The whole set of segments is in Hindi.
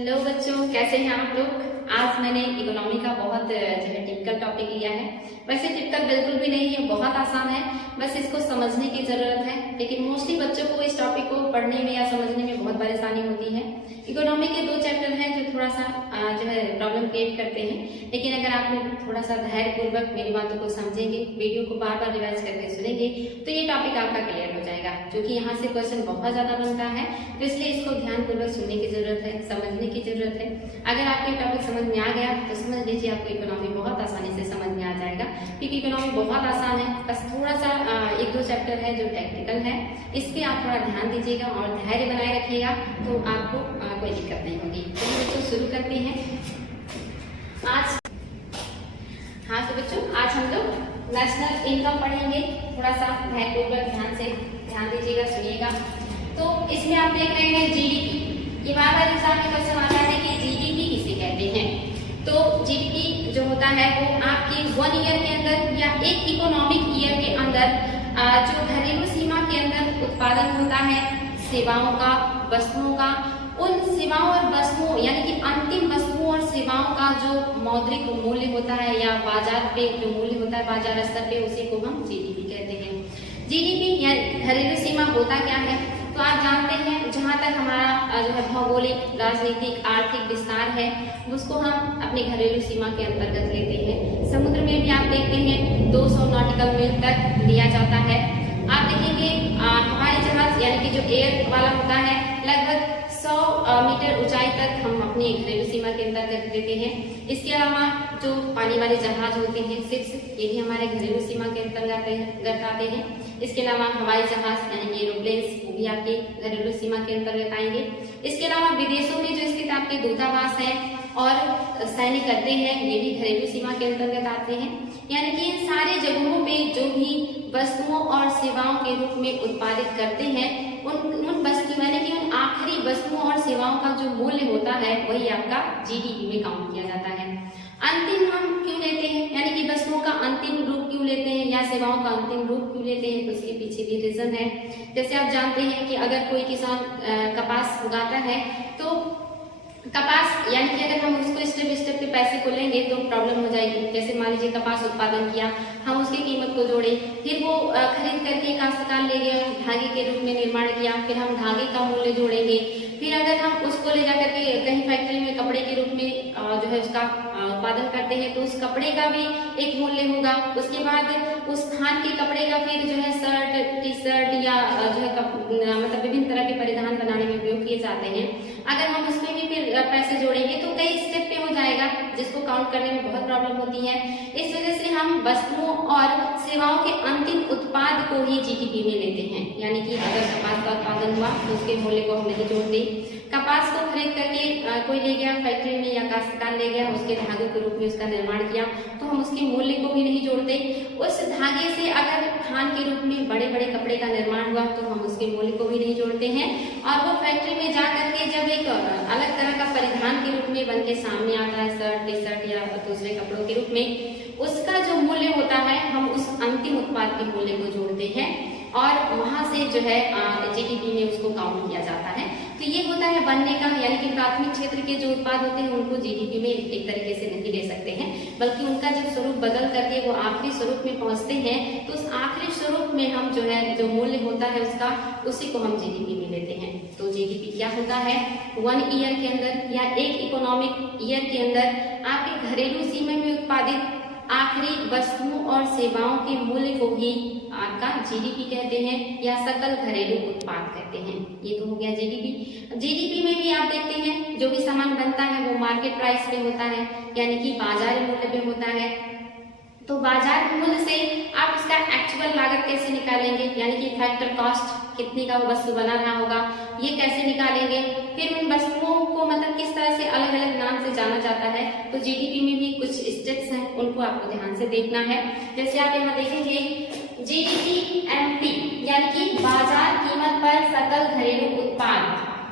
हेलो बच्चों, कैसे हैं आप लोग। आज मैंने इकोनॉमी का बहुत जो है टिपिकल टॉपिक लिया है। वैसे टिपिकल बिल्कुल भी नहीं है, बहुत आसान है, बस इसको समझने की जरूरत है। लेकिन मोस्टली बच्चों को इस टॉपिक को पढ़ने में या समझने में बहुत परेशानी होती है। इकोनॉमी के 2 चैप्टर हैं जो थोड़ा सा जो है प्रॉब्लम क्रिएट करते हैं। लेकिन अगर आप लोग थोड़ा सा धैर्यपूर्वक मेरी बातों को समझेंगे, वीडियो को बार बार रिवाइज करके सुनेंगे, तो ये टॉपिक आपका क्लियर हो जाएगा। क्योंकि यहाँ से क्वेश्चन बहुत ज्यादा बनता है, तो इसलिए इसको ध्यानपूर्वक सुनने की जरूरत है, समझने की जरूरत है। अगर आपके टॉपिक समझ में आ गया तो समझ लीजिए आपको इकोनॉमी बहुत आसानी से समझ में आ जाएगा। क्योंकि इकोनॉमी बहुत आसान है, बस थोड़ा सा 1-2 चैप्टर है जो टेक्निकल है, इस पे आप थोड़ा ध्यान दीजिएगा और धैर्य बनाए रखिएगा, तो आपको कोई दिक्कत नहीं होगी। तो बच्चों शुरू करते हैं आज। हाँ तो बच्चों, आज हम लोग नेशनल इनकम पढ़ेंगे। थोड़ा सा धैर्यपूर्वक ध्यान दीजिएगा, सुनिएगा। तो इसमें आप देख रहे हैं जीडीपी। ये बार एग्जाम में क्वेश्चन आता है कि जीडीपी किसे कहते हैं। तो जीडीपी जो होता है वो आपके 1 ईयर के अंदर या एक इकोनॉमिक ईयर के अंदर जो घरेलू सीमा के अंदर उत्पादन होता है सेवाओं का, वस्तुओं का, उन सेवाओं और वस्तुओं यानी कि अंतिम वस्तुओं और सेवाओं का जो मौद्रिक मूल्य होता है या बाजार पे जो मूल्य होता है बाजार स्तर पे, उसी को हम जीडीपी कहते हैं। जीडीपी या घरेलू सीमा होता क्या है, तो आप जानते हैं जहाँ तक हमारा जो है भौगोलिक, राजनीतिक, आर्थिक विस्तार है उसको हम अपने घरेलू सीमा के अंतर्गत लेते हैं। समुद्र में भी आप देखते हैं 200 नॉटिकल मील तक लिया जाता है। आप देखेंगे हवाई जहाज यानी कि जो एयर वाला होता है लगभग 100 मीटर ऊंचाई तक हम अपनी घरेलू सीमा के अंतर्गत लेते हैं। इसके अलावा जो पानी वाले जहाज होते हैं शिप्स, ये भी हमारे घरेलू सीमा के अंतर्गत आते हैं। इसके अलावा हवाई जहाज यानी कि एरोप्लेन्स, वो भी आपके घरेलू सीमा के अंतर्गत आएंगे। इसके अलावा विदेशों में जो स्थित आपके दूतावास हैं और सैनिक अड्डे हैं, ये भी घरेलू सीमा के अंतर्गत आते हैं। यानी कि इन सारे जगहों पे जो भी वस्तुओं और सेवाओं के रूप में उत्पादित करते हैं उन वस्तु यानी कि उन आखिरी वस्तुओं और सेवाओं का जो मूल्य होता है वही आपका जीडीपी में काउंट किया जाता है। अंतिम हम क्यों लेते हैं, यानी कि वस्तुओं का अंतिम रूप क्यों लेते हैं या सेवाओं का अंतिम रूप क्यों लेते हैं, तो उसके पीछे भी रीजन है। जैसे आप जानते हैं कि अगर कोई किसान कपास उगाता है तो कपास यानी कि अगर हम उसको स्टेप पे पैसे को लेंगे तो प्रॉब्लम हो जाएगी। जैसे मान लीजिए कपास उत्पादन किया, हम उसकी कीमत को जोड़े, फिर वो खरीद करके काश्तकार ले गया, धागे के रूप में निर्माण किया, फिर हम धागे का मूल्य जोड़ेंगे। फिर अगर हम उसको ले जाकर के कहीं फैक्ट्री में कपड़े के रूप में जो है उसका उत्पादन करते हैं तो उस कपड़े का भी एक मूल्य होगा। उसके बाद उस धान के कपड़े का फिर जो है शर्ट, टी शर्ट या जो है मतलब विभिन्न तरह के परिधान बनाने में उपयोग किए जाते हैं। अगर हम उसमें भी फिर पैसे जोड़ेंगे तो कई स्टेप पे हो जाएगा, जिसको काउंट करने में बहुत प्रॉब्लम होती है। इस वजह से हम वस्तुओं और सेवाओं के अंतिम उत्पाद को ही जीडीपी में लेते हैं। यानी कि अगर कपास का उत्पादन हुआ तो उसके मूल्य को हम नहीं जोड़ते। कपास को खरीद करके कोई ले गया फैक्ट्री में या काश्तकार ले गया, उसके धागे के रूप में उसका निर्माण किया, तो हम उसके मूल्य को भी नहीं जोड़ते। उस धागे से अगर धान के रूप में बड़े बड़े कपड़े का निर्माण हुआ तो हम उसके मूल्य को भी नहीं जोड़ते हैं। और वो फैक्ट्री में जा करके जब एक अलग तरह का परिधान के रूप में बन के सामने आता है, शर्ट, टी शर्ट या दूसरे कपड़ों के रूप में, उसका जो मूल्य होता है हम उस अंतिम उत्पाद के मूल्य को जोड़ते हैं और वहां से जो है जीडीपी में उसको काउंट किया जाता है। तो ये होता है बनने का, यानी कि प्राथमिक क्षेत्र के जो उत्पाद होते हैं उनको जीडीपी में एक तरीके से नहीं ले सकते हैं, बल्कि उनका जब स्वरूप बदल करके वो आखिरी स्वरूप में पहुंचते हैं तो उस आखिरी स्वरूप में हम जो है जो मूल्य होता है उसका, उसी को हम जीडीपी में लेते हैं। तो जीडीपी क्या होता है, 1 ईयर के अंदर या एक इकोनॉमिक ईयर के अंदर आपके घरेलू सीमा में उत्पादित आखिरी वस्तुओं और सेवाओं के मूल्य को ही आपका जीडीपी कहते हैं या सकल घरेलू उत्पाद कहते हैं। ये तो हो गया जीडीपी। जीडीपी में भी आप देखते हैं जो भी सामान बनता है वो मार्केट प्राइस पे होता है, यानी कि बाजार मूल्य पे होता है। तो बाजार मूल्य से आप उसका एक्चुअल लागत कैसे निकालेंगे, यानी कि फैक्टर कॉस्ट कितनी का वो वस्तु बना रहा होगा, ये कैसे निकालेंगे। फिर उन वस्तुओं को मतलब किस तरह से अलग अलग नाम से जाना जाता है। तो जीडीपी में भी कुछ स्टेप्स हैं, उनको आपको ध्यान से देखना है। जैसे आप यहाँ देखेंगे जीडीपी यानी कि बाजार कीमत पर सकल घरेलू उत्पाद,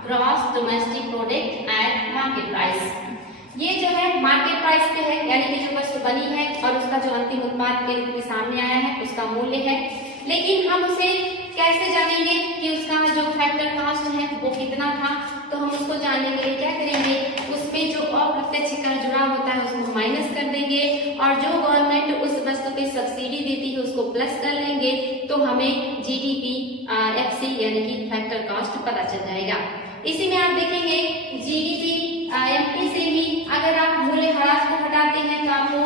gross domestic product at market price. ये जो है मार्केट प्राइस पे है, यानी कि जो वस्तु बनी है और उसका जो अंतिम उत्पाद के रूप में सामने आया है उसका मूल्य है। लेकिन हम उसे कैसे जानेंगे कि उसका जो फैक्टर कॉस्ट है वो कितना था, तो तो हम उसको जानने के लिए क्या करेंगे, उसमें जो अप्रत्यक्ष कर जुड़ा होता है उसको माइनस कर देंगे और जो गवर्नमेंट उस वस्तु पे सब्सिडी देती है उसको प्लस कर लेंगे, तो हमें जीडीपी एफसी यानी कि फैक्टर कॉस्ट पता चल जाएगा। इसी में आप देखेंगे जीडीपी एमपी से भी अगर आप मूल्यह्रास को हटाते हैं तो आपको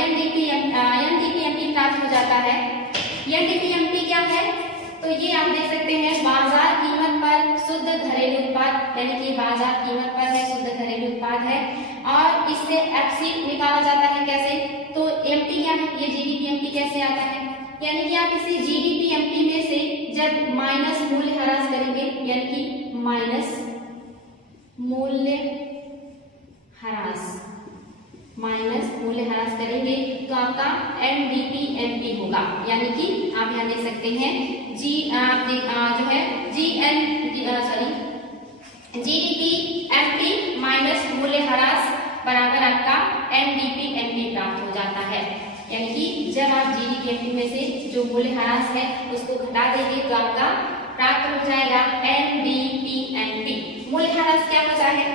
एनडीपी एमपी प्राप्त हो जाता है। एनडीपी एमपी क्या है, तो ये आप देख सकते हैं बाजार कीमत पर शुद्ध घरेलू उत्पाद, यानी कि बाजार कीमत पर है, शुद्ध घरेलू उत्पाद है और इससे एफसी निकाला जाता है। कैसे, तो एमपी क्या है, ये जीडीपी एमपी कैसे आता है, यानी कि आप इसे जीडीपी एमपी में से जब माइनस मूल्यह्रास करेंगे, यानी कि माइनस मूल्यह्रास करेंगे तो आपका एनडीपी एमपी होगा, यानी कि आप यहाँ देख सकते हैं जो है जीडीपी एमपी माइनस मूल्यह्रास बराबर आपका एनडीपी एमपी प्राप्त हो जाता है। यानी कि जब आप जीडीपी एमपी में से जो मूल्यह्रास है उसको घटा देंगे तो आपका प्राप्त हो जाएगा एनडीपी एमपी। मूल्यह्रास क्या होता है,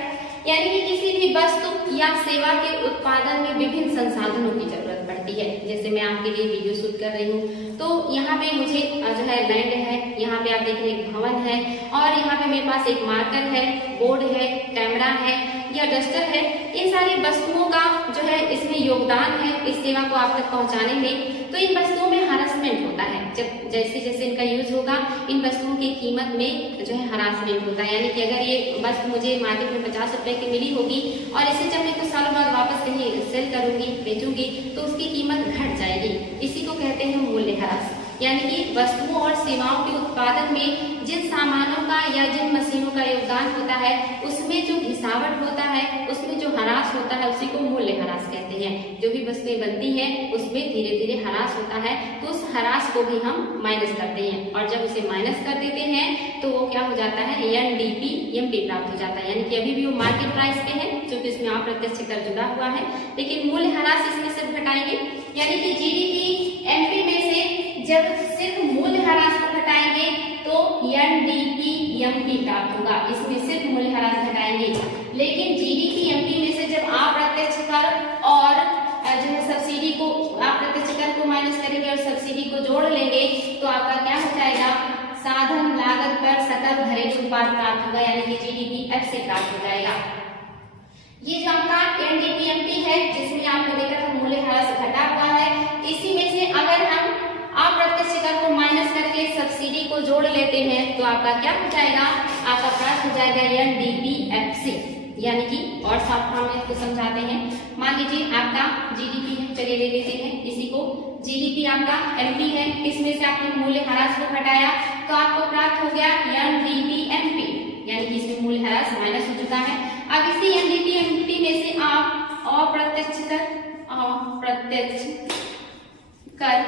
यानी कि किसी भी वस्तु या सेवा के उत्पादन में विभिन्न संसाधनों की जरूरत पड़ती है। जैसे मैं आपके लिए वीडियो शूट कर रही हूँ तो यहाँ पे मुझे जो है लैंड है, यहाँ पे आप देख रहे एक भवन है और यहाँ पे मेरे पास एक मार्कर है, बोर्ड है, कैमरा है या डस्टर है। इन सारी वस्तुओं का जो है इसमें योगदान है इस सेवा को आप तक पहुँचाने में। तो इन वस्तुओं में हरासमेंट होता है, जब जैसे जैसे इनका यूज होगा इन वस्तुओं की कीमत में जो है हरासमेंट होता है। यानी कि अगर ये वस्तु मुझे मार्केट में 50 रुपए की मिली होगी और इसे जब मैं कुछ सालों बाद वापस कहीं सेल करूंगी, बेचूंगी, तो उसकी कीमत घट जाएगी। इसी को कहते हैं मूल्यह्रास। यानी कि वस्तुओं और सेवाओं के उत्पादन में जिन सामानों का या जिन मशीनों का योगदान होता है उसमें जो घिसावट होता है, उसमें जो ह्रास होता है उसी को मूल्यह्रास कहते हैं। जो भी वस्तुएं बनती हैं उसमें धीरे धीरे ह्रास होता है, तो उस ह्रास को भी हम माइनस करते हैं और जब उसे माइनस कर देते हैं तो वो क्या हो जाता है, एनडीपी एमपी प्राप्त हो जाता है। यानी कि अभी भी वो मार्केट प्राइस पे है क्योंकि इसमें अप्रत्यक्ष कर जुड़ा हुआ है, लेकिन मूल्यह्रास इसमें सिर्फ घटाएंगे। यानी कि जीडीपी एमपी में से जब सिर्फ मूल्यह्रास को घटाएंगे तो एनडीपी एमपी प्राप्त होगा, इसमें सिर्फ मूल्यह्रास घटाएंगे। लेकिन जीडीपी एमपी में से जब अप्रत्यक्ष कर और जो है सब्सिडी को, अप्रत्यक्ष कर को माइनस करेंगे और सब्सिडी को जोड़ लेंगे तो आपका क्या हो जाएगा, साधन लागत पर सकल घरेलू उत्पाद प्राप्त होगा, यानी कि जीडीपी एफसी प्राप्त हो जाएगा। ये जो आपका एनडीपी एमपी है जिसमें आपने देखा था मूल्यह्रास घटा हुआ है, इसी में से अगर हम अप्रत्यक्ष कर को माइनस करके सब्सिडी को जोड़ लेते हैं तो आपका क्या हो जाएगा, आपका प्राप्त हो जाएगा एनडीपी एफसी। यानी कि और साफ फॉर्म में इसको समझाते हैं। मान लीजिए आपका जीडीपी है, चलिए ले लेते हैं इसी को, जीडीपी आपका एमपी है, इसमें से आपने मूल्यह्रास को घटाया तो आपको प्राप्त हो गया एनडीपी एमपी, यानी कि इसमें मूल्यह्रास माइनस हो चुका है। अब इसी एनडीपी एमपी में से आप अप्रत्यक्ष कर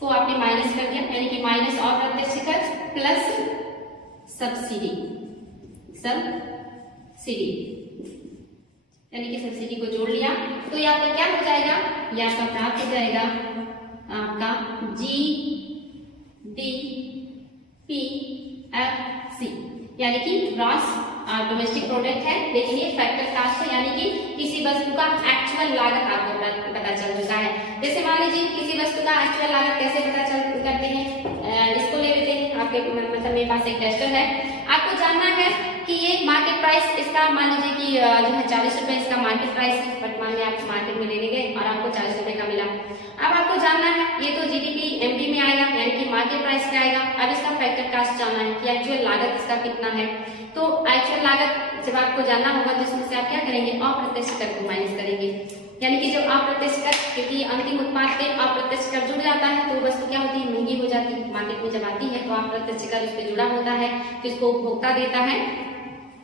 को आपने माइनस कर दिया, यानी कि माइनस अप्रत्यक्ष कर प्लस सब्सिडी, यानी कि सब्सिडी को जोड़ लिया तो ये आपका क्या हो जाएगा, ये आपका प्राप्त हो जाएगा आपका जीडीपी एफसी, यानी कि ग्रॉस डोमेस्टिक प्रोडक्ट है, लेकिन ये फैक्टर कास्ट है, यानी कि किसी वस्तु का एक्चुअल लागत आपको पता चल चुका है। जैसे मान लीजिए किसी वस्तु का एक्चुअल लागत कैसे पता करते हैं, इसको ले लेते हैं। आपके मतलब मेरे पास एक टेस्टर है, आपको जानना है कि ये मार्केट प्राइस इसका, मान लीजिए कि जो है 40 रुपए इसका मार्केट प्राइस है, वर्तमान में आप मार्केट में लेने गए और आपको 40 रुपए का मिला। अब आपको जानना है, ये तो जीडीपी एमपी में आएगा, यानी कि मार्केट प्राइस पे आएगा। अब इसका फैक्टर कास्ट जानना है कि एक्चुअल लागत इसका कितना है। तो एक्चुअल लागत जब आपको जानना होगा तो इसमें से आप क्या करेंगे, अप्रत्यक्ष कर को माइनस करेंगे। यानी कि जब अप्रत्यक्ष कर, क्योंकि अंतिम उत्पाद पे अप्रत्यक्ष कर जुड़ जाता है तो वस्तु क्या होती है, महंगी हो जाती है। मार्केट में जब आती है तो अप्रत्यक्ष कर उस पर जुड़ा होता है तो इसको उपभोक्ता देता है।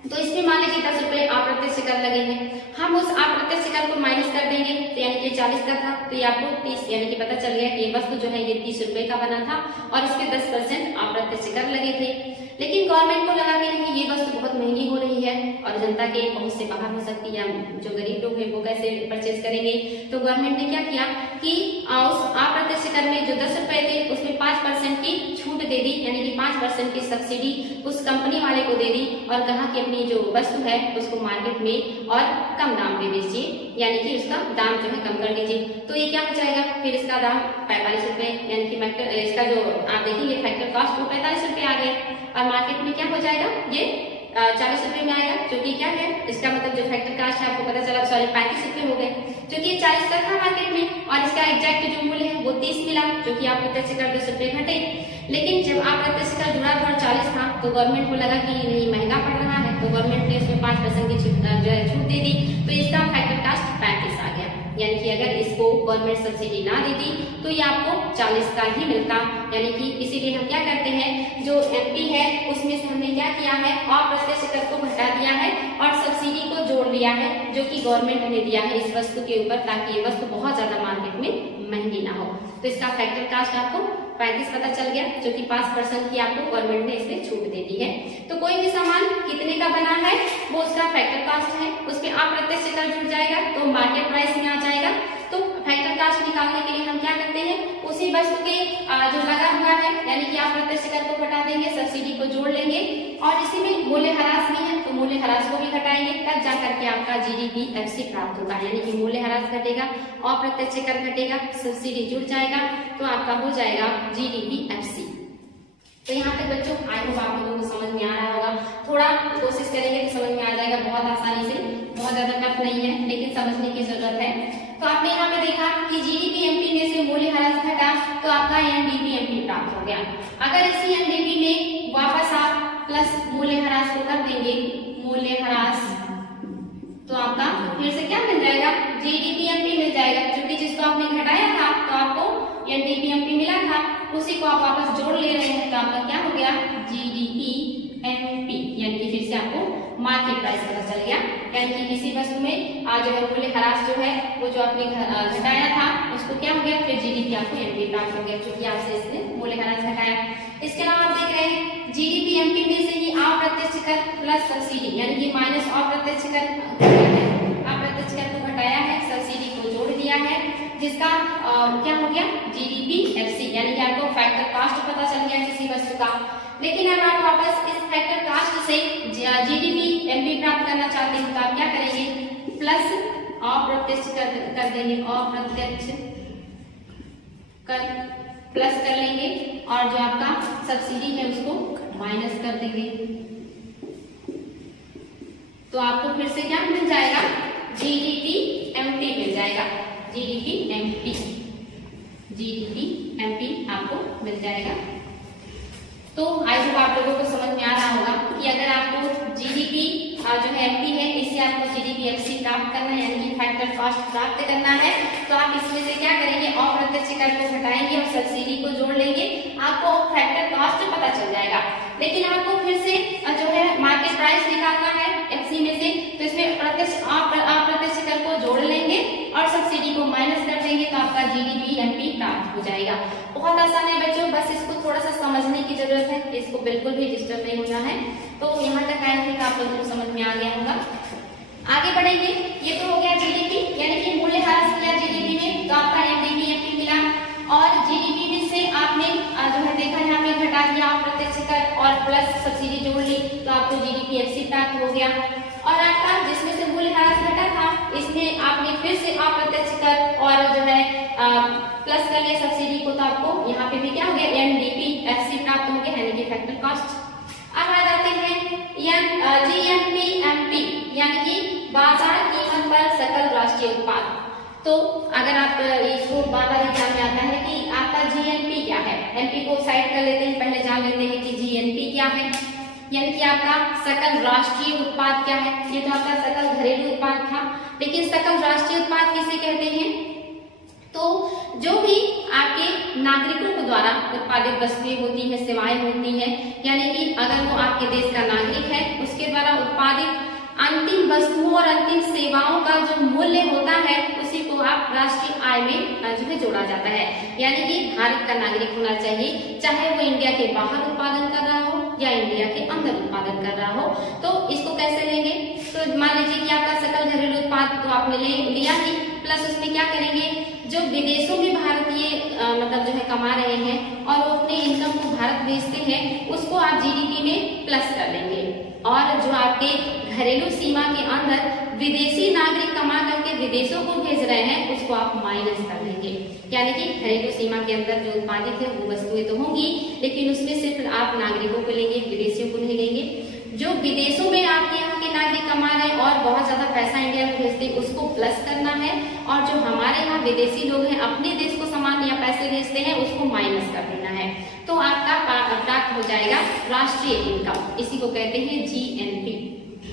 तो इसमें मान लीजिए 10 रुपए अप्रत्यक्ष कर लगे हैं, हम उस अप्रत्यक्ष कर को माइनस कर देंगे तो यानी कि 40 का था तो ये आपको 30, यानी कि पता चल गया कि ये वस्तु जो है ये 30 रुपए का बना था और इसके 10% अप्रत्यक्ष कर लगे थे। लेकिन गवर्नमेंट को लगा कि नहीं, ये वस्तु बहुत महंगी हो रही है और जनता के पहुंच से बाहर हो सकती है, जो गरीब लोग हैं वो कैसे परचेज करेंगे। तो गवर्नमेंट ने क्या किया कि उस अप्रत्यक्ष कर में जो 10 रुपए थे उसमें 5% की छूट दे दी, यानी कि 5% की सब्सिडी उस कंपनी वाले को दे दी और कहा कि अपनी जो वस्तु है उसको मार्केट में और कम दाम पे बेचिए, यानी कि उसका दाम जो है कम कर दीजिए। तो ये क्या हो जाएगा, फिर इसका दाम 45 रुपए, यानी कि इसका जो आप देखेंगे फैक्टर कॉस्ट वो 45 रुपए आ गया और मार्केट में क्या हो जाएगा, ये 40 रुपए में आएगा, जो कि क्या है, इसका मतलब जो फैक्टर कास्ट है आपको पता चला, सॉरी 35 रुपए हो गए, जो कि 40 का था मार्केट में और इसका एग्जैक्ट जो मूल्य है वो 30 मिला, जो कि आप प्रत्यक्ष कर 10 रुपए घटे। लेकिन जब आप प्रत्यक्ष कर जुड़ा था 40 था तो गवर्नमेंट को लगा कि नहीं महंगा पड़ रहा है, तो गवर्नमेंट ने इसमें 5% की छूट दे दी, तो इसका फैक्टर कास्ट 35 आ गया। यानी कि अगर इसको गवर्नमेंट सब्सिडी ना देती तो ये आपको 40 का ही मिलता। यानी कि इसीलिए हम क्या करते हैं, जो एमपी है उसमें से हमने क्या किया है, अप्रत्यक्ष कर को घटा दिया है और सब्सिडी को जोड़ लिया है जो कि गवर्नमेंट ने दिया है इस वस्तु के ऊपर, ताकि ये वस्तु बहुत ज्यादा मार्केट में महंगी ना हो। तो इसका फैक्टर कास्ट आपको 35 पता चल गया, जो कि 5% की आपको गवर्नमेंट ने इसमें छूट दे दी है। तो कोई भी सामान कितने का बना है वो उसका फैक्टर कास्ट है, उसमें अप्रत्यक्ष कर जुड़ जाएगा तो मार्केट प्राइस में आ जाएगा। तो फैक्टर कास्ट निकालने के लिए हम क्या करते हैं, उसी वस्तु के जो लगा हुआ है, यानी कि अप्रत्यक्ष कर को घटा देंगे, सब्सिडी को जोड़ लेंगे और इसी में मूल्यह्रास भी है तो मूल्यह्रास को भी घटाएंगे, तब जाकर के आपका GDP-FC प्राप्त होगा। यानी कि मूल्यह्रास घटेगा, अप्रत्यक्ष कर घटेगा, सब्सिडी जुड़ जाएगा तो आपका हो जाएगा GDP-FC। तो यहाँ तक बच्चों आई होप आप लोगों को समझ में आ रहा होगा, थोड़ा कोशिश करेंगे तो समझ में आ जाएगा, बहुत आसानी से, बहुत ज्यादा टफ नहीं है लेकिन समझने की जरूरत है। तो आपने यहाँ पे देखा कि GDP-MP में से मूल्यह्रास घटा तो आपका NDP-MP प्राप्त हो गया। अगर इसी NDP में वापस आप प्लस मूल्यह्रास को कर देंगे, मूल्यह्रास, तो आपका फिर से क्या मिल जाएगा, GDP-MP मिल जाएगा, क्योंकि जिसको आपने घटाया था तो आपको NDP-MP मिला था, उसी को आप वापस जोड़ ले रहे हैं तो आपका क्या हो गया, GDP-MP, यानी कि फिर से आपको मार्केट प्राइस पता चल गया। यानी कि किसी वस्तु में जो है मूल्यह्रास जो है वो जो आपने घटाया था उसको क्या हो गया, फिर GDP आपको MP प्राप्त हो गया, क्योंकि आपसे इसने मूल्यह्रास घटाया। इसके अलावा आप देख रहे हैं GDP-MP में से ही अप्रत्यक्ष कर प्लस सब्सिडी, यानी कि माइनस अप्रत्यक्ष कर, अप्रत्यक्ष कर को घटाया है, सब्सिडी को जोड़ दिया है, जिसका क्या हो गया, GDP-FC, यानी कि आपको फैक्टर कास्ट पता चल गया किसी वस्तु का। लेकिन अब आप वापस इस फैक्टर कास्ट से GDP-MP प्राप्त करना चाहते हैं तो आप क्या करेंगे, प्लस अप्रत्यक्ष कर देंगे, अप्रत्यक्ष कर प्लस कर लेंगे और जो आपका सब्सिडी है उसको माइनस कर देंगे, तो आपको फिर से क्या मिल जाएगा, GDP-MP मिल जाएगा, GDP-MP, GDP-MP आपको मिल जाएगा। तो आई होप आप लोगों को समझ में आ रहा होगा कि अगर आपको GDP जो है MP है, इससे आपको GDP-FC प्राप्त करना है, यानी कि फैक्टर कास्ट प्राप्त करना है, तो आप इसमें से क्या करेंगे, अप्रत्यक्ष कर को घटाएंगे और सब्सिडी को जोड़ लेंगे, आपको फैक्टर कास्ट पता चल जाएगा। लेकिन आपको फिर से जो है मार्केट प्राइस निकालना है FC में से, तो इसमें प्रत्यक्ष अप्रत्यक्ष कर को जोड़ लेंगे और सब्सिडी को माइनस कर देंगे तो आपका GDP-MP प्राप्त हो जाएगा। बहुत आसान है बच्चों, बस इसको थोड़ा सा समझने की जरूरत है, इसको बिल्कुल भी डिस्टर्ब नहीं होना है। तो यहाँ तक आया थे आप लोगों को समझ में आ गया होगा। आगे बढ़ेंगे, ये तो हो गया GDP, यानी कि मूल्यह्रास किया GDP में तो आपका NDP-MP मिला और GDP में से आपने जो है देखा यहाँ पे घटा दिया अप्रत्यक्ष कर और प्लस सब्सिडी जोड़ ली तो आपको GDP-FC प्राप्त हो गया। और आपका जिसमें से मूल्यह्रास घटा था इसमें आपने फिर से अप्रत्यक्ष कर और जो है प्लस कर लिया सब्सिडी को, तो आपको यहाँ पे भी क्या हो गया, NDP-FC प्राप्त हो गया, यानी कि फैक्टर कॉस्ट। अब आ जाते हैं GMP-MP, यानी कि बाजार कीमत पर सकल राष्ट्रीय उत्पाद। तो अगर आप इसको बार-बार एग्जाम में आता है कि आपका GNP क्या है, MP को साइड कर लेते हैं, पहले जान लेते हैं कि GNP क्या है, यानी कि आपका सकल राष्ट्रीय उत्पाद क्या है। ये तो आपका सकल घरेलू उत्पाद था, लेकिन सकल राष्ट्रीय उत्पाद किसे कहते हैं, तो जो भी आपके नागरिकों के द्वारा उत्पादित वस्तुएं होती हैं, सेवाएं होती हैं, यानी कि अगर वो आपके देश का नागरिक है उसके द्वारा उत्पादित अंतिम वस्तुओं और अंतिम सेवाओं का जो मूल्य होता है उसी को आप राष्ट्रीय आय में जो है जोड़ा जाता है। यानी कि भारत का नागरिक होना चाहिए, चाहे वो इंडिया के बाहर उत्पादन कर रहा हो या इंडिया के अंदर उत्पादन कर रहा हो। तो इसको कैसे लेंगे, तो मान लीजिए कि आपका सकल घरेलू उत्पाद तो आपने लिया ही, प्लस उसमें क्या करेंगे, जो विदेशों में भारतीय मतलब जो है कमा रहे हैं और वो अपने इनकम को भारत भेजते हैं उसको आप जीडीपी में प्लस कर लेंगे, और जो आपके घरेलू सीमा के अंदर विदेशी नागरिक कमा करके विदेशों को भेज रहे हैं उसको आप माइनस कर लेंगे। यानी कि घरेलू सीमा के अंदर जो उत्पादित है वो वस्तुएं तो होंगी, लेकिन उसमें सिर्फ आप नागरिकों को लेंगे, विदेशियों को नहीं लेंगे। जो विदेशों में आपके यहाँ के नागरिक कमा रहे हैं और बहुत ज्यादा पैसा इंडिया में भेजते हैं उसको प्लस करना है, और जो हमारे यहाँ विदेशी लोग हैं अपने देश को सामान या पैसे भेजते हैं उसको माइनस कर देना है। तो आपका प्राप्त हो जाएगा राष्ट्रीय इनकम, इसी को कहते हैं जीएनपी।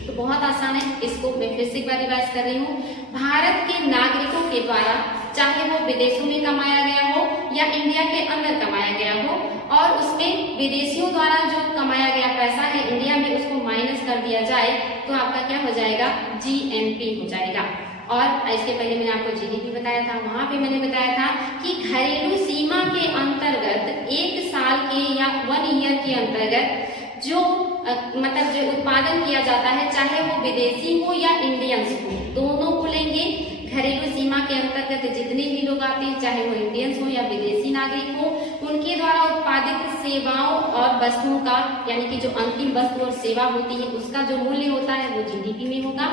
तो बहुत आसान है, इसको मैं फिर से एक बार रिवाइज कर रही हूँ। भारत के नागरिकों के द्वारा चाहे वो विदेशों में कमाया गया हो या इंडिया के अंदर कमाया गया हो, और उसमें विदेशियों द्वारा जो कमाया गया पैसा है इंडिया में उसको माइनस कर दिया जाए तो आपका क्या हो जाएगा, जीएनपी हो जाएगा। और इसके पहले मैंने आपको जीडीपी बताया था, वहां पे मैंने बताया था कि घरेलू सीमा के अंतर्गत एक साल के या 1 ईयर के अंतर्गत जो मतलब जो उत्पादन किया जाता है चाहे वो विदेशी हो या इंडियंस हो, दोनों को लेंगे। घरेलू सीमा के अंतर्गत जितने भी लोग आते हैं चाहे वो इंडियंस हो या विदेशी नागरिक हो, उनके द्वारा उत्पादित सेवाओं और वस्तुओं का यानी कि जो अंतिम वस्तु और सेवा होती है उसका जो मूल्य होता है वो जीडीपी में होगा।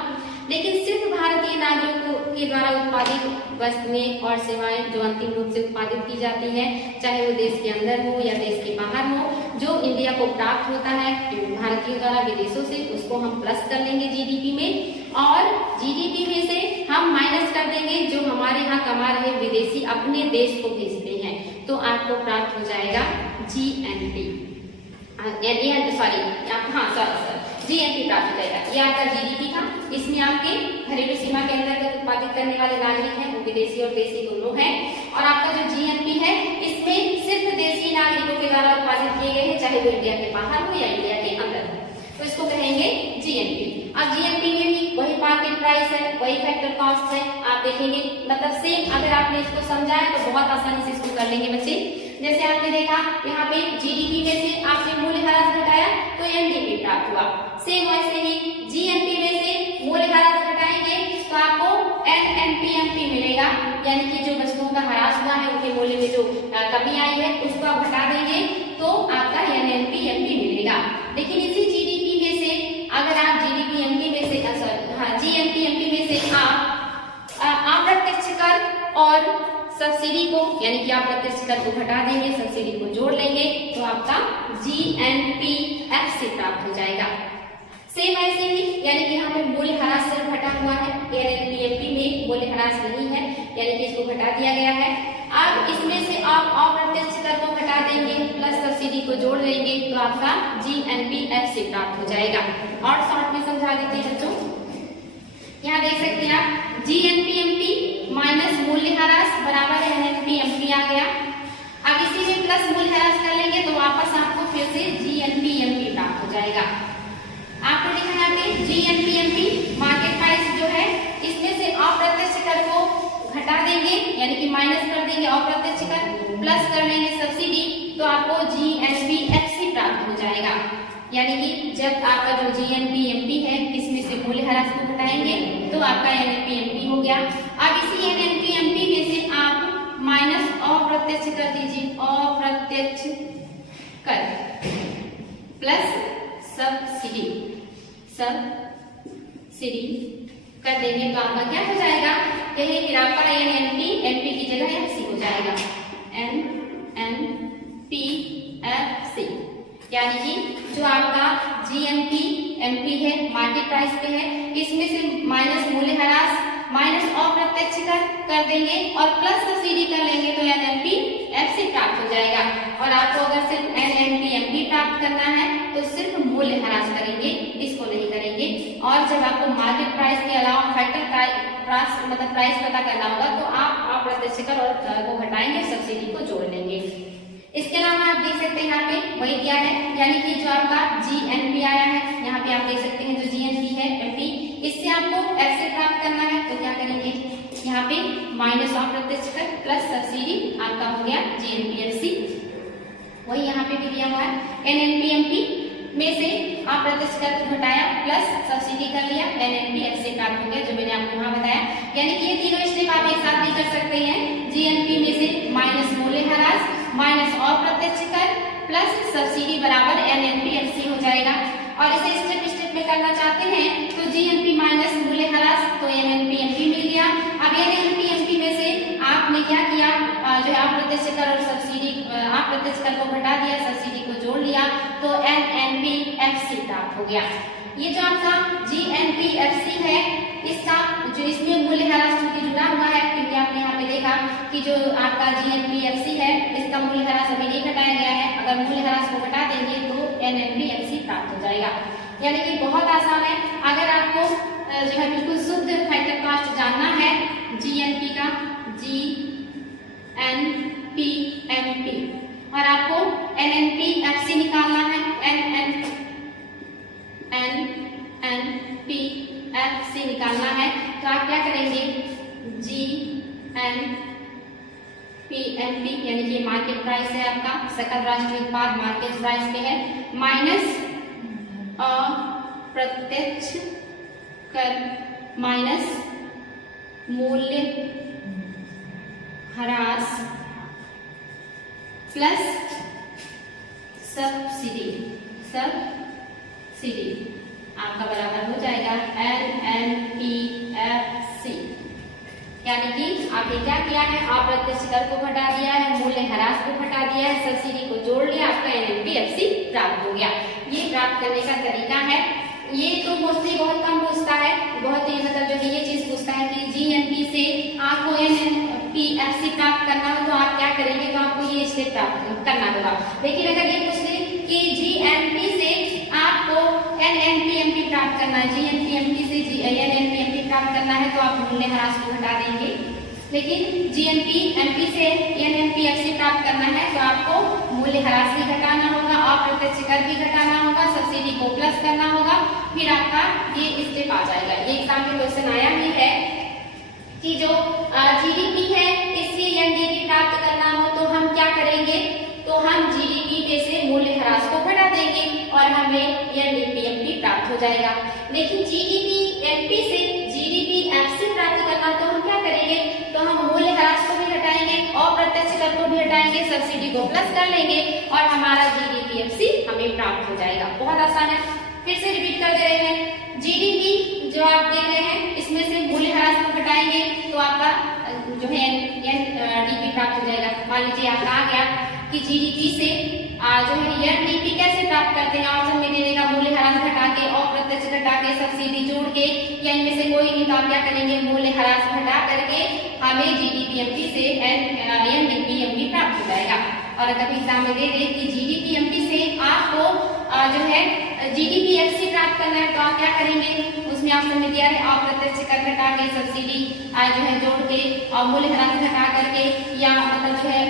लेकिन सिर्फ भारतीय नागरिकों के द्वारा उत्पादित वस्तुएं और सेवाएं जो अंतिम रूप से उत्पादित की जाती है चाहे वो देश के अंदर हो या देश के बाहर हो, जो इंडिया को प्राप्त होता है भारतीयों द्वारा विदेशों से, उसको हम प्लस कर लेंगे जीडीपी में, और जीडीपी में से हम माइनस कर देंगे जो हमारे यहाँ कमा रहे विदेशी अपने देश को भेजते हैं, तो आपको प्राप्त हो जाएगा जीएनपी। जीएनपी प्राप्त हो जाएगा। ये आपका जीडीपी था, इसमें आपके घरेलू सीमा के अंतर्गत उत्पादित करने वाले नागरिक हैं वो विदेशी और देशी दोनों हैं, और आपका जो जीएनपी है इसमें सिर्फ देशी नागरिकों के द्वारा उत्पादित किए गए हैं चाहे वो इंडिया के बाहर हो या इंडिया के अंदर हो, तो इसको कहेंगे जीएनपी। अब जीएनपी में भी वही मार्केट प्राइस है, वही फैक्टर कॉस्ट है, आप देखेंगे मतलब सेम। अगर आपने इसको समझा है तो बहुत आसानी से इसको कर लेंगे बच्चे। जैसे आपने देखा यहाँ पे जीडीपी में से आपने मूल्यह्रास घटाया तो एनडीपी प्राप्त हुआ, सेम वैसे ही जीएनपी में से मूल्यह्रास घटाएंगे तो आपको एनएनपीएमपी मिलेगा, यानी कि जो वस्तुओं का ह्रास हुआ है उनके मूल्य में जो कमी आई है उसको आप घटा देंगे तो आपका एनएनपीएमपी मिलेगा। लेकिन इसी जीडीपी में से अगर आप जीडीपीएमपी में से जीएनपीएमपी में से आप अप्रत्यक्ष कर और सब्सिडी को यानी कि आप प्रत्यक्ष कर को घटा देंगे, सब्सिडी को जोड़ लेंगे तो आपका जीएनपीएफसी प्राप्त हो जाएगा। सेम ऐसे ही यानी कि यहाँ पे मूल्यह्रास सिर्फ घटा हुआ है, एनएनपीएमपी में मूल्यह्रास नहीं है यानी कि इसको घटा दिया गया है। अब इसमें से आप अप्रत्यक्ष कर को घटा देंगे प्लस सब्सिडी को जोड़ लेंगे तो आपका जीएनपीएफसी प्राप्त हो जाएगा। और शॉर्ट में समझा देते हैं बच्चों, यहाँ देख सकते हैं आप जीएनपीएमपी माइनस मूल्यह्रास बराबर एनएनपीएमपी आ गया। अब इसी में प्लस मूल्यह्रास कर लेंगे तो वापस आपको फिर से जीएनपीएमपी प्राप्त हो जाएगा। आपको लिखा है यहाँ पे जीएनपीएमपी मार्केट प्राइस जो है इसमें से अप्रत्यक्ष कर को घटा देंगे यानी कि माइनस कर देंगे अप्रत्यक्ष कर, प्लस कर लेंगे सब्सिडी तो आपको जीएनपीएफसी प्राप्त हो जाएगा। यानी कि जब आपका जो जीएनपीएमपी है इसमें से मूल्यह्रास को घटाएंगे तो आपका एनएनपीएमपी हो गया। अब इसी एनएनपीएमपी में से आप माइनस अप्रत्यक्ष कर दीजिए, अप्रत्यक्ष कर प्लस सब्सिडी कर देंगे तो आपका क्या हो जाएगा, यही फिर आपका एनएनपीएमपी की जगह एफसी हो जाएगा, एनएनपीएफसी। यानी कि जो आपका जीएनपीएमपी है मार्केट प्राइस पे है इसमें से माइनस मूल्यह्रास माइनस अप्रत्यक्ष कर देंगे और प्लस सब्सिडी कर लेंगे तो एनएनपीएफसी प्राप्त हो जाएगा। और आपको अगर सिर्फ एनएनपीएमपी प्राप्त करना है तो सिर्फ मूल्यह्रास करेंगे, इसको नहीं करेंगे। और जब आपको मार्केट प्राइस के अलावा फैक्टर प्राइस पता करना होगा तो आप अप्रत्यक्ष कर और वो घटाएंगे, सब्सिडी को जोड़ लेंगे। इसके अलावा आप देख सकते हैं यहाँ पे वही क्या है, यानी कि जो आपका जीएनपी आया है यहाँ पे आप देख सकते हैं जो जीएनपी है एमपी, इससे आपको एफसी प्राप्त करना है तो क्या करेंगे, यहाँ पे माइनस अप्रत्यक्ष कर प्लस सब्सिडी आपका हो गया जीएनपीएफसी। वही यहाँ पे भी दिया हुआ है एनएनपीएमपी में से अप्रत्यक्ष कर घटाया प्लस सब्सिडी कर लिया, एनएनपीएफसी प्राप्त हो गया जो मैंने आपको वहां बताया। यानी कि ये तीनों स्टेप आप एक साथ भी कर सकते हैं। जीएनपी में से माइनस मूल्यह्रास माइनस अप्रत्यक्ष कर प्लस सब्सिडी बराबर NNP/FC हो जाएगा। और इसे स्टेप स्टेप में करना चाहते हैं तो GNP माइनस मूल्यह्रास तो NNP/MP मिल गया। अब NNP/MP में से आपने क्या किया, जो है अप्रत्यक्ष कर और सब्सिडी, अप्रत्यक्ष कर को घटा दिया, सब्सिडी को जोड़ लिया तो NNP/FC प्राप्त हो गया। ये जो आपका GNP/FC है, इसका जो इसमें मूल्यह्रास चूंकि जुड़ा हुआ है, क्योंकि आपने यहाँ पे देखा कि जो आपका GNP/FC है इसका मूल्यह्रास अभी नहीं घटाया गया है, अगर मूल्यह्रास को घटा देंगे तो NNP/FC प्राप्त हो जाएगा। यानी कि बहुत आसान है। अगर आपको जो है बिल्कुल शुद्ध फैक्टर कास्ट जानना है GNP का, GNP/MP, और आपको NNP/FC निकालना है, NNP/FC निकालना है, तो आप क्या करेंगे, GNP/MP यानी कि मार्केट प्राइस है आपका, सकल राष्ट्रीय उत्पाद मार्केट प्राइस पे है, माइनस अप्रत्यक्ष कर माइनस मूल्यह्रास प्लस सब्सिडी आपका बराबर हो जाएगा NNP/FC। यानी कि आपने क्या किया है, अप्रत्यक्ष कर को घटा दिया है, मूल्यह्रास को घटा दिया है, सब्सिडी को जोड़ लिया, आपका NNP/FC प्राप्त हो गया। ये प्राप्त करने का तरीका है। ये तो मोस्टली बहुत कम पूछता है, बहुत ही मतलब जो है ये चीज पूछता है कि GNP से आपको NNP/FC प्राप्त करना हो तो आप क्या करेंगे, तो आपको ये स्टेप प्राप्त करना होगा। लेकिन अगर ये पूछ ले कि GNP से आपको NNP/MP प्राप्त करना है, GNP/MP से NNP/MP प्राप्त करना है तो आप मूल्यह्रास को घटा देंगे। लेकिन GNP/MP से NNP/FC प्राप्त करना है तो आपको मूल्यह्रास भी घटाना होगा, अप्रत्यक्ष कर भी घटाना होगा, सब्सिडी को प्लस करना होगा, फिर आपका ये स्टेप आ जाएगा। ये एग्जाम में क्वेश्चन आया ही है कि जो GDP है इससे NDP प्राप्त करना हो तो हम क्या करेंगे, तो हम GDP में से मूल्यह्रास को घटा देंगे और हमें NDP/MP प्राप्त हो जाएगा। लेकिन GDP/MP से GDP/FC प्राप्त करना तो हम क्या करेंगे, तो हम मूल्यह्रास को भी घटाएंगे, अप्रत्यक्ष कर को भी हटाएंगे, सब्सिडी को प्लस कर लेंगे और हमारा GDP/FC हमें प्राप्त हो जाएगा। बहुत आसान है। फिर से रिपीट कर दे रहे हैं, GDP जो आप देख रहे हैं इसमें से मूल्यह्रास को घटाएंगे तो आपका जो है NDP प्राप्त हो जाएगा। मान लीजिए आपका आ गया कि GDP से जो है NDP कैसे प्राप्त करते हैं, ऑप्शन में दे देगा मूल्यह्रास घटा के, अप्रत्यक्ष घटा के, सब्सिडी जोड़ के, या इनमें से कोई नहीं तो आप क्या करेंगे, मूल्यह्रास घटा करके हमें GDP/MP से NDP/MP प्राप्त हो जाएगा। और कभी एग्जाम में दे दे कि GDP/MP से आपको जो है GDP/FC प्राप्त करना है तो आप क्या करेंगे, उसमें ऑप्शन में दिया है अप्रत्यक्ष कर घटा के, सब्सिडी जो है जोड़ के और मूल्यह्रास घटा करके, या मतलब जो है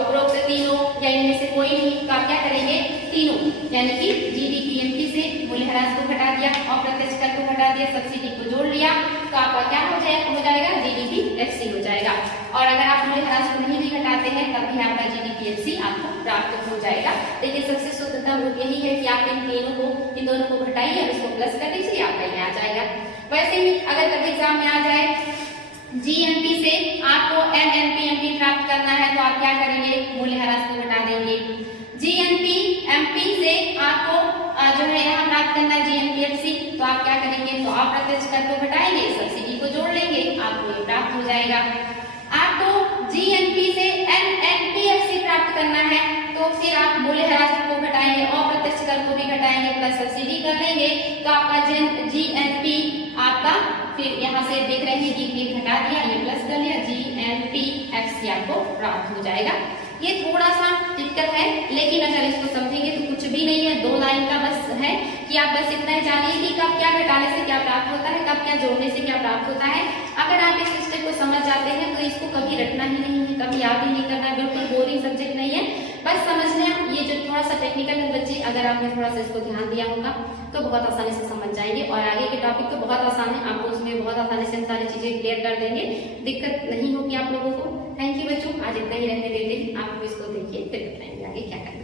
उपरोक्त तीनों या इनमें से कोई नहीं तो आप क्या करेंगे, तीनों, यानी कि GDP/MP से मूल्यह्रास को घटा दिया, अप्रत्यक्ष कर को घटा दिया, सब्सिडी को जोड़ लिया तो आपका क्या हो जाएगा GDP/FC हो जाएगा। और अगर आप मूल्यह्रास को नहीं भी घटाते हैं तब भी आपका GDP/FC आपको प्राप्त हो जाएगा। लेकिन सबसे शुद्धतम रूप यही है कि आप इन दोनों को घटाइए और इसको प्लस कर दीजिए, आपका ये आ जाएगा। वैसे ही अगर कभी एग्जाम में आ जाए GNP से आपको NNP/MP प्राप्त करना है तो आप क्या करेंगे, मूल्यह्रास को घटा देंगे। GNP/MP से आपको जो है यहाँ प्राप्त करना है GNP/FC तो आप क्या करेंगे, तो अप्रत्यक्ष कर को घटाएंगे, सब्सिडी को जोड़ लेंगे, आपको ये प्राप्त हो जाएगा। आपको GNP से NNP/FC प्राप्त करना है तो फिर आप मूल्यह्रास को घटाएंगे, अप्रत्यक्ष कर को भी घटाएंगे, प्लस सब्सिडी कर लेंगे तो आपका GNP आपका फिर यहाँ से देख रहे हैं कि ये घटा दिया, ये प्लस कर लिया, GNP/FC आपको प्राप्त हो जाएगा। ये थोड़ा सा दिक्कत है लेकिन अगर इसको समझेंगे तो कुछ भी नहीं है, 2 लाइन का बस है कि आप बस इतना ही जानिए कि कब क्या घटाने से क्या प्राप्त होता है, कब क्या जोड़ने से क्या प्राप्त होता है। अगर आप इस स्टेप को समझ जाते हैं तो इसको कभी रटना ही नहीं है, कभी याद ही नहीं करना है, बिल्कुल बोरिंग सब्जेक्ट नहीं है, बस समझना। ये जो थोड़ा सा टेक्निकल है बच्चे, अगर आपने थोड़ा सा इसको ध्यान दिया होगा तो बहुत आसानी से समझ जाएंगे। और आगे के टॉपिक तो बहुत आसान है, आपको उसमें बहुत आसानी से सारी चीजें क्लियर कर देंगे, दिक्कत नहीं होगी आप लोगों को। थैंक यू बच्चों, आज इतना ही रहने देते हैं, आप इसको देखिए फिर बताएंगे आगे क्या करना है।